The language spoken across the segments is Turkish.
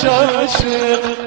şaşır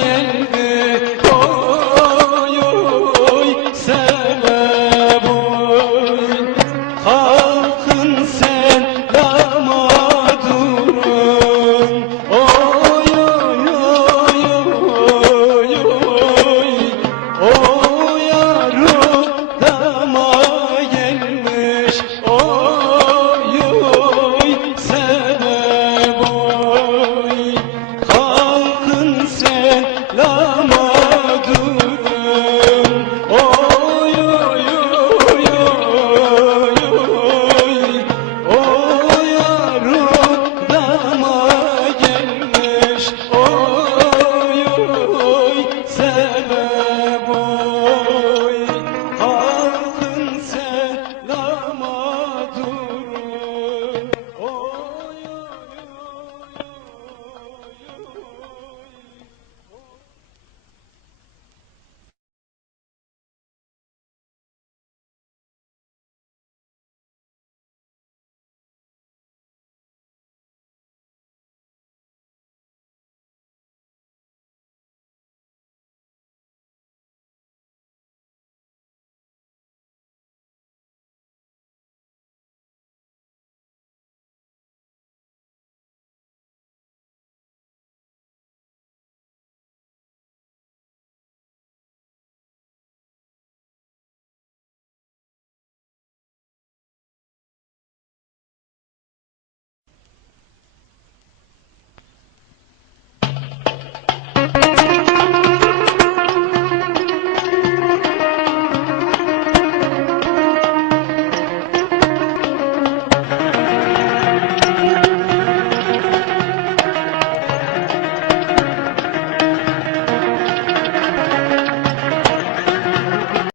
gel